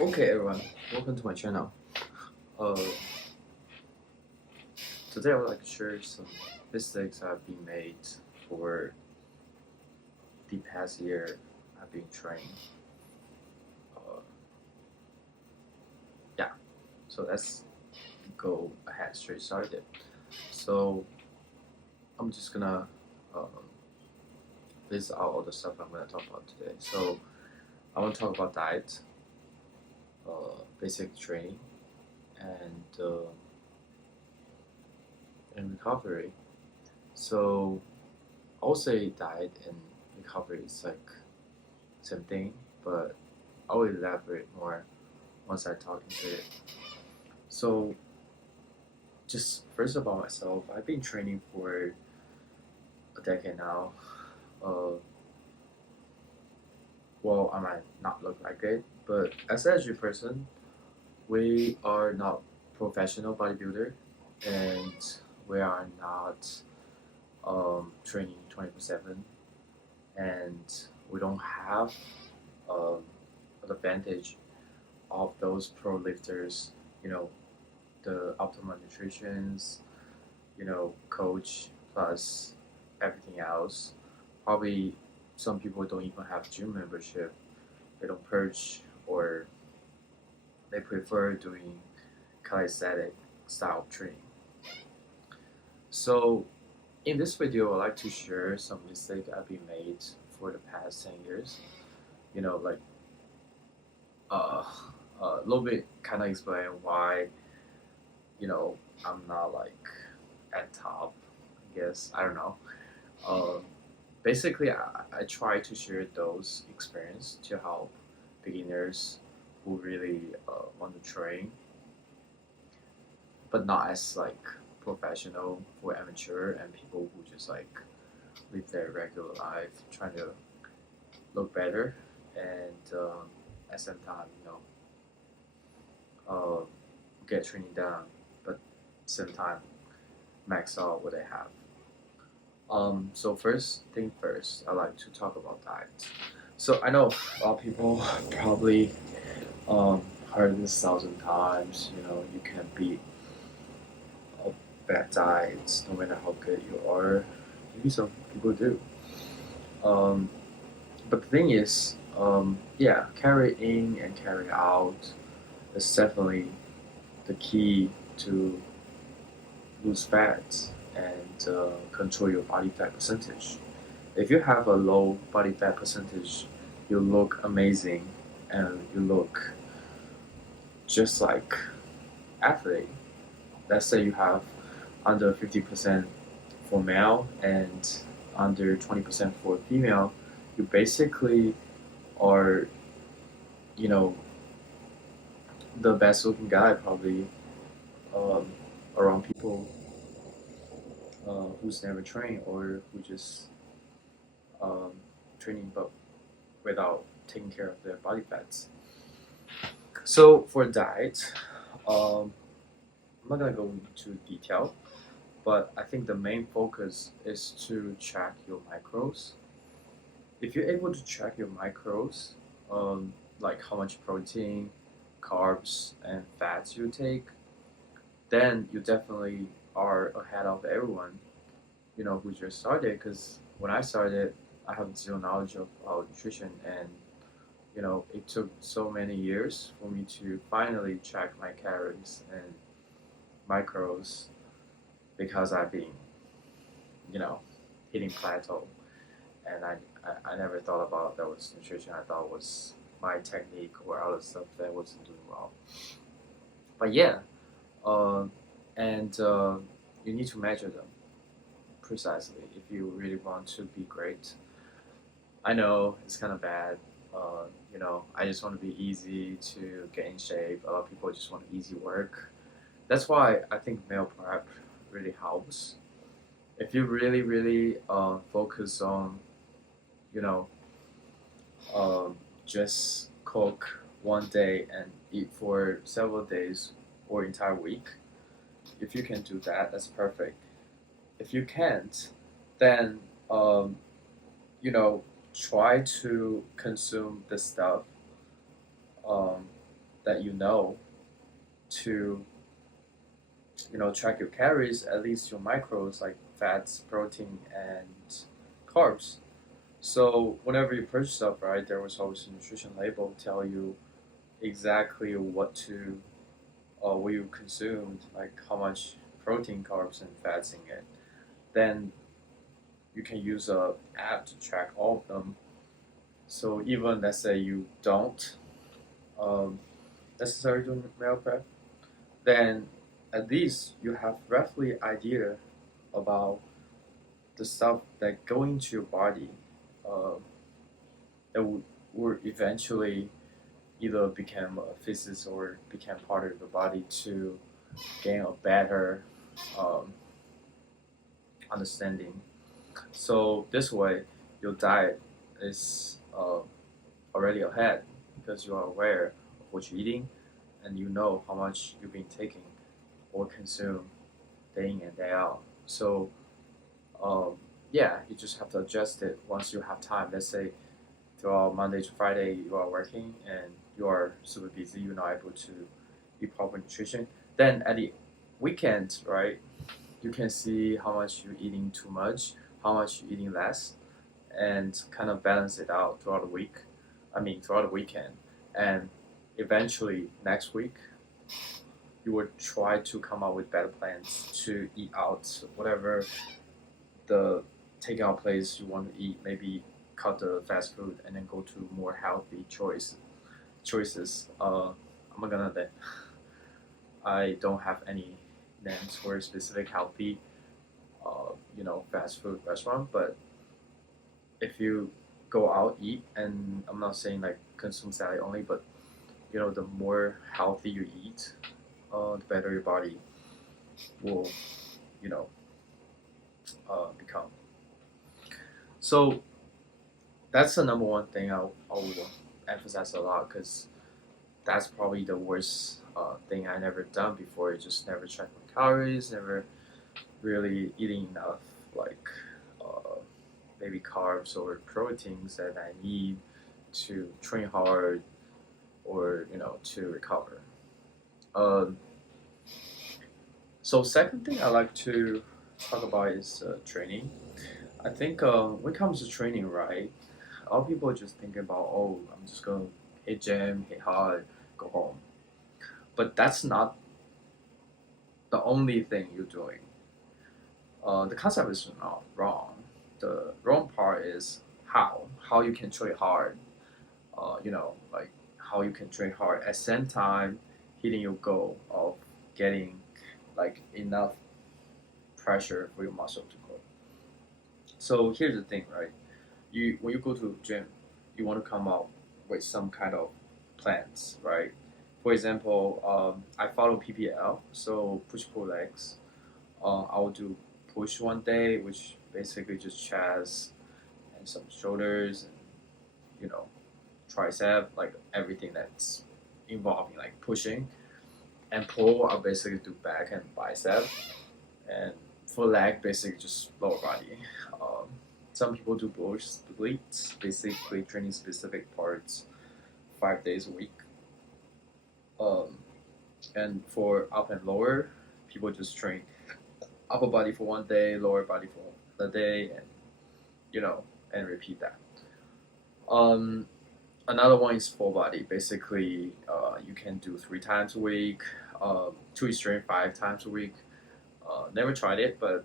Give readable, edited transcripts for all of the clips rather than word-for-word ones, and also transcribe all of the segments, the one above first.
Okay, everyone, welcome to my channel. Uh, Today I would like to share some mistakes I've been made for the past year I've been training. Uh, yeah, so let's go ahead straight started. So I'm just gonna um, list out all the stuff I'm gonna talk about today. So I want to talk about diet, basic training, and uh, and recovery. So I'll say diet and recovery is like same thing, but I will elaborate more once I talk into it. So, just first about myself, I've been training for a decade now. Uh, well, I might not look like it, but as an educated person, we are not professional bodybuilder, and we are not training 24/7, and we don't have um, an advantage of those pro lifters, you know, the optimal nutritions, coach plus everything else. Probably some people don't even have gym membership. They don't purge or they prefer doing calisthenic style training. So in this video, I'd like to share some mistakes I've been made for the past 10 years. You know, like uh, a little bit kind of explain why, I'm not like at top, I guess. I don't know. Um, Basically, I try to share those experience to help beginners who really want to train, but not as like professional or amateur, and people who just like live their regular life trying to look better and at the same time, uh, get training done, but at the same time max out what they have. So first thing first, I like to talk about diet. So I know a lot of people probably heard this 1,000 times. You can beat a bad diet no matter how good you are. Maybe some people do. Um, but the thing is, yeah, carry in and carry out is definitely the key to lose fat and control your body fat percentage. If you have a low body fat percentage, you look amazing and you look just like athlete. Let's say you have under 50% for male and under 20% for female, you basically are, you know, the best looking guy probably um, around people who's never trained or who just um, training but without taking care of their body fats. So for diet, I'm not gonna go into detail, but I think the main focus is to track your macros. If you're able to track your macros, like how much protein, carbs, and fats you take, then you definitely are ahead of everyone, who just started. Because when I started, I have zero knowledge of nutrition, and it took so many years for me to finally track my calories and macros because I've been, you know, hitting plateau, and I never thought about that was nutrition. I thought it was my technique or other stuff that wasn't doing well. But yeah, um, and you need to measure them precisely if you really want to be great. I know it's kind of bad. I just want to be easy to get in shape. A lot of people just want easy work. That's why I think meal prep really helps. If you really, really focus on, you know, um, just cook one day and eat for several days or entire week, if you can do that, that's perfect. If you can't, then um, you know, try to consume the stuff um, that you know to track your calories, at least your macros like fats, protein, and carbs. So whenever you purchase stuff, right, there was always a nutrition label tell you exactly what you consumed, like how much protein, carbs, and fats in it. Then you can use a app to track all of them. So even let's say you don't um, necessarily do meal prep, then at least you have roughly idea about the stuff that go into your body uh, that will eventually either become a physis or become part of the body to gain a better um, understanding. So this way, your diet is already ahead because you are aware of what you're eating and you know how much you've been taking or consume day in and day out. So um, yeah, you just have to adjust it once you have time. Let's say throughout Monday to Friday you are working and you are super busy, you're not able to eat proper nutrition. Then at the weekend, right, you can see how much you're eating too much, how much you're eating less, and kind of balance it out throughout the week. I mean, throughout the weekend. And eventually, next week, you would try to come up with better plans to eat out whatever the takeout place you want to eat. Maybe cut the fast food and then go to more healthy choices. I'm not gonna that. I don't have any names for a specific healthy, fast food restaurant. But if you go out eat, and I'm not saying like consume salad only, but the more healthy you eat, the better your body will, you know, become. So that's the number one thing I'll emphasize a lot because that's probably the worst thing I never done before. Just never checked my calories, never really eating enough like uh, maybe carbs or proteins that I need to train hard or to recover. Um, so second thing I like to talk about is training. I think when it comes to training, right, a lot of people just think about, oh, I'm just going to hit gym, hit hard, go home. But that's not the only thing you're doing. The concept is not wrong. The wrong part is how you can train hard. Like how you can train hard at the same time hitting your goal of getting like enough pressure for your muscle to grow. So here's the thing, right? You when you go to the gym, you want to come up with some kind of plans, right? For example, I follow PPL, so push pull legs. I will do push one day, which basically just chest and some shoulders and you know tricep, like everything that's involving like pushing. And pull, I'll basically do back and bicep. And for leg, basically just lower body. Um, some people do both splits, basically training specific parts 5 days a week. Um, and for up and lower, people just train upper body for one day, lower body for the day, and you know, and repeat that. Um, Another one is full body. Basically, you can do 3 times a week, two extreme 5 times a week. Never tried it, but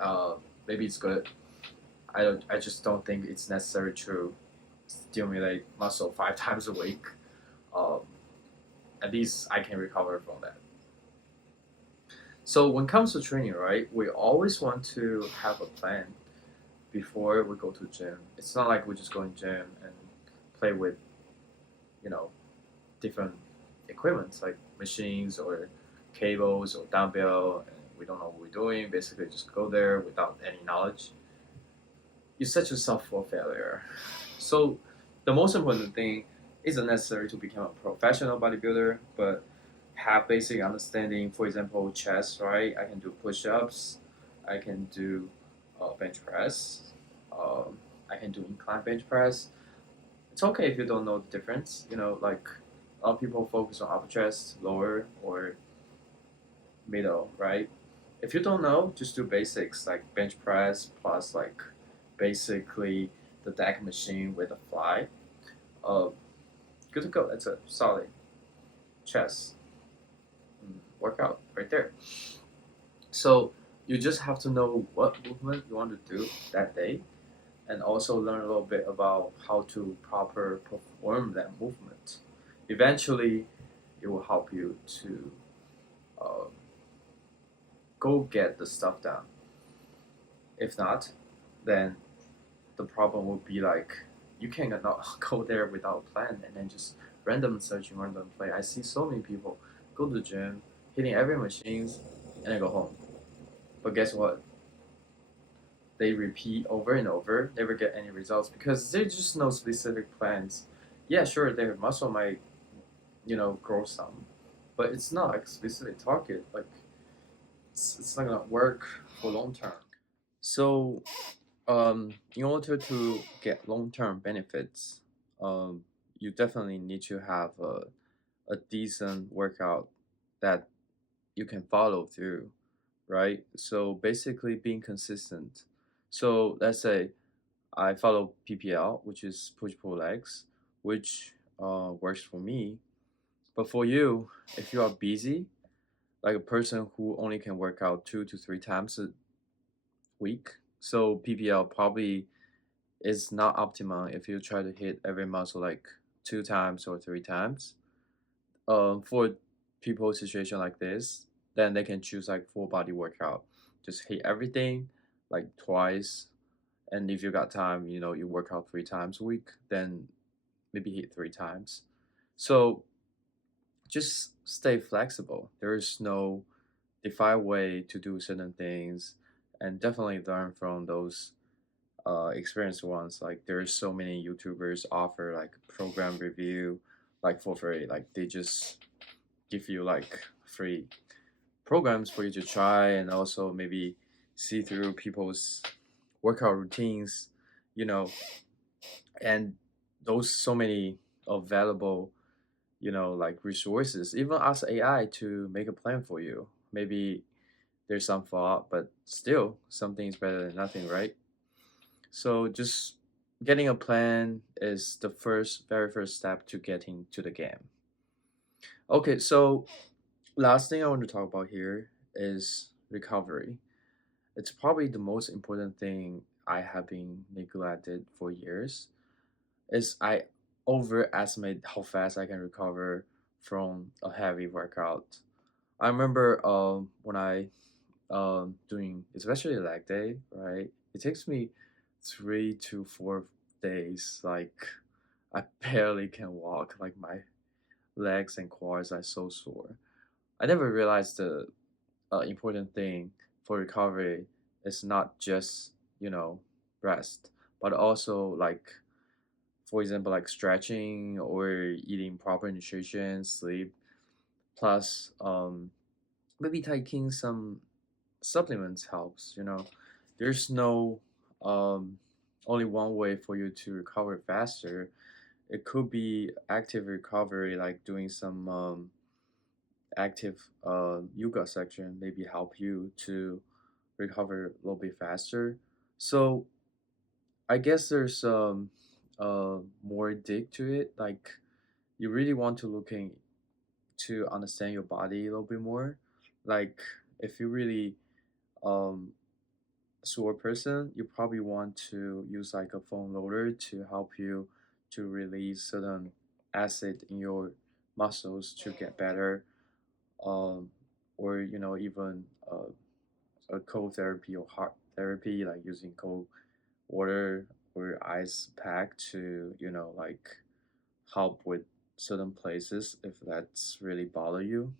uh, maybe it's good. I just don't think it's necessary to stimulate muscle 5 times a week. Um, at least I can recover from that. So when it comes to training, right, we always want to have a plan before we go to gym. It's not like we just go in gym and play with, you know, different equipment like machines or cables or dumbbell, and we don't know what we're doing. Basically, just go there without any knowledge. You set yourself for failure. So the most important thing isn't necessary to become a professional bodybuilder, but have basic understanding. For example, chest, right? I can do push-ups. I can do bench press. I can do incline bench press. It's okay if you don't know the difference. Like A lot of people focus on upper chest, lower, or middle, right? If you don't know, just do basics like bench press plus like basically the deck machine with a fly. Uh, Good to go. That's a solid chest workout right there. So you just have to know what movement you want to do that day, and also learn a little bit about how to proper perform that movement. Eventually, it will help you to uh, go get the stuff done. If not, then the problem would be like you cannot go there without a plan and then just random searching, random play. I see so many people go to the gym, hitting every machines, and then go home. But guess what? They repeat over and over, never get any results because there's just no specific plans. Yeah, sure, their muscle might, grow some, but it's not a specific target. Like it's not gonna work for long term. So, in order to get long term benefits, um, you definitely need to have a decent workout that you can follow through, right? So basically being consistent. So let's say I follow PPL, which is push pull legs, which works for me. But for you, if you are busy, like a person who only can work out 2 to 3 times a week, so PPL probably is not optimal if you try to hit every muscle like 2 times or 3 times. For people situation like this, then they can choose like full body workout. Just hit everything like twice, and if you got time, you work out 3 times a week, then maybe hit 3 times. So just stay flexible. There is no defined way to do certain things, and definitely learn from those experienced ones. Like there's so many YouTubers offer like program review, like for free. Like they just give you like free programs for you to try, and also maybe see through people's workout routines, you know, and those so many available, like resources. Even ask AI to make a plan for you. Maybe there's some fault, but still something is better than nothing, right? So just getting a plan is the very first step to getting to the game. Okay, so last thing I want to talk about here is recovery. It's probably the most important thing I have been neglected for years. Is I overestimate how fast I can recover from a heavy workout. I remember when I doing especially leg day, right? It takes me 3 to 4 days. Like I barely can walk. Like my legs and quads are so sore. I never realized the important thing for recovery is not just you know rest, but also like for example like stretching or eating proper nutrition, sleep, plus maybe taking some supplements helps. There's no um, only one way for you to recover faster. It could be active recovery, like doing some active yoga section, maybe help you to recover a little bit faster. So I guess there's more dig to it. Like you really want to looking to understand your body a little bit more. Like if you really um sore person, you probably want to use like a foam roller to help you to release certain acid in your muscles to get better. Um, or even a cold therapy or hot therapy, like using cold water or ice pack to like help with certain places if that's really bother you.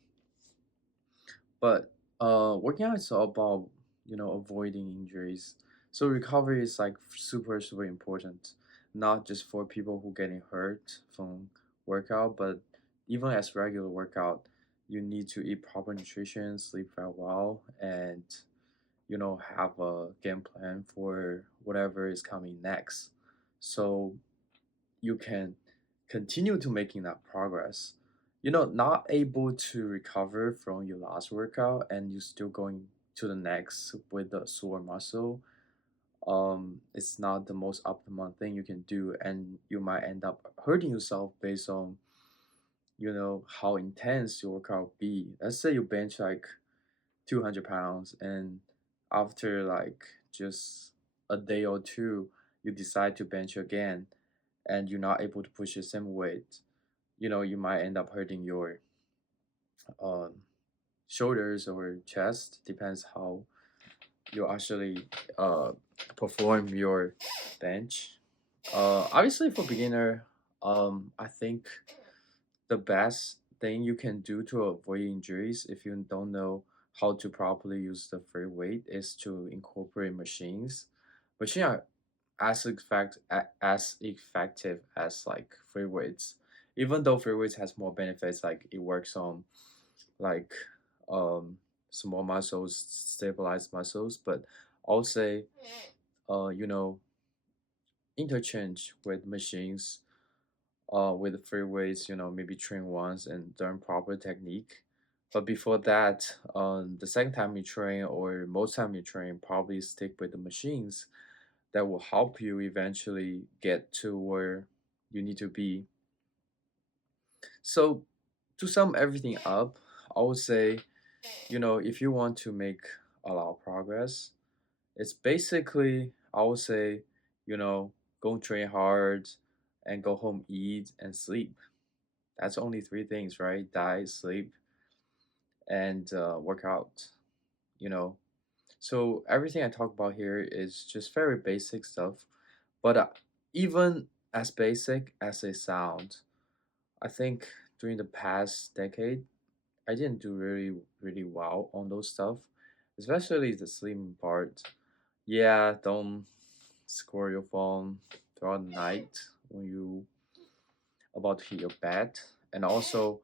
But working out is all about avoiding injuries. So recovery is like super important, not just for people who getting hurt from workout, but even as regular workout, you need to eat proper nutrition, sleep very well, and have a game plan for whatever is coming next. So you can continue to making that progress. not able to recover from your last workout and you're still going to the next with a sore muscle, it's not the most optimal thing you can do, and you might end up hurting yourself based on how intense your workout be. Let's say you bench like 200 pounds, and after like just a day or two, you decide to bench again, and you're not able to push the same weight. You might end up hurting your um, shoulders or chest, depends how you actually uh, perform your bench. Obviously, for beginner, I think the best thing you can do to avoid injuries if you don't know how to properly use the free weight is to incorporate machines. Machines are as effective as like free weights, even though free weights has more benefits, like it works on like um small muscles, stabilized muscles, but I'll say you know interchange with machines, with free weights, maybe train once and learn proper technique. But before that, the second time you train or most time you train, probably stick with the machines that will help you eventually get to where you need to be. So to sum everything up, I would say, if you want to make a lot of progress, it's basically, I would say, go train hard and go home, eat and sleep. That's only three things, right? Diet, sleep, and work out. You know, so everything I talk about here is just very basic stuff. But even as basic as they sound, I think during the past decade, I didn't do really, really well on those stuff, especially the sleeping part. Yeah, don't score your phone throughout the night when you about to hit your bed, and also,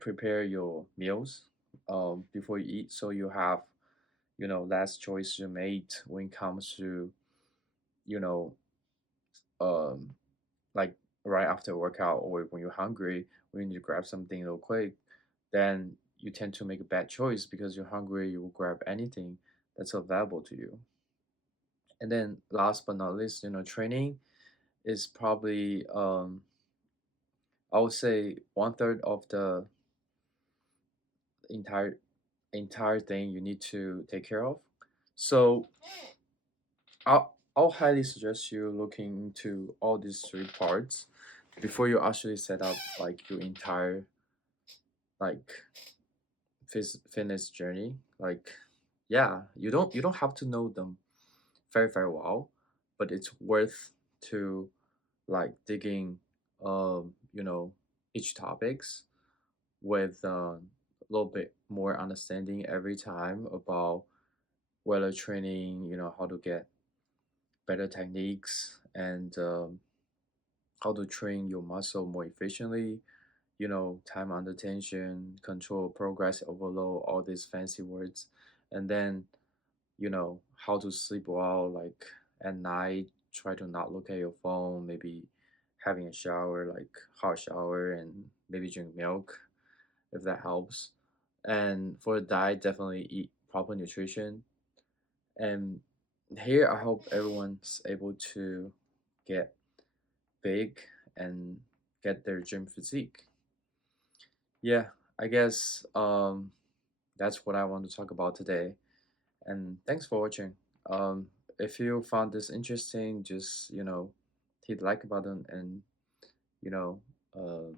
prepare your meals before you eat, so you have less choice to make when it comes to you know um like right after workout or when you're hungry, when you need to grab something real quick, then you tend to make a bad choice because you're hungry, you will grab anything that's available to you. And then last but not least, training is probably I would say one third of the entire thing you need to take care of. So I'll highly suggest you looking into all these three parts before you actually set up like your entire like fitness journey. Like, yeah, you don't have to know them very very well, but it's worth to like digging each topics with a little bit more understanding every time about whether training, how to get better techniques, and how to train your muscle more efficiently, time under tension, control, progress, overload, all these fancy words. And then, how to sleep well, like at night, try to not look at your phone, maybe having a shower, like hot shower, and maybe drink milk if that helps. And for the diet, definitely eat proper nutrition. And here, I hope everyone's able to get big and get their gym physique. Yeah, I guess that's what I want to talk about today. And thanks for watching. If you found this interesting, just hit the like button and you know uh,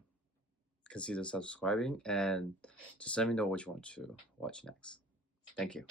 consider subscribing, and just let me know what you want to watch next. Thank you.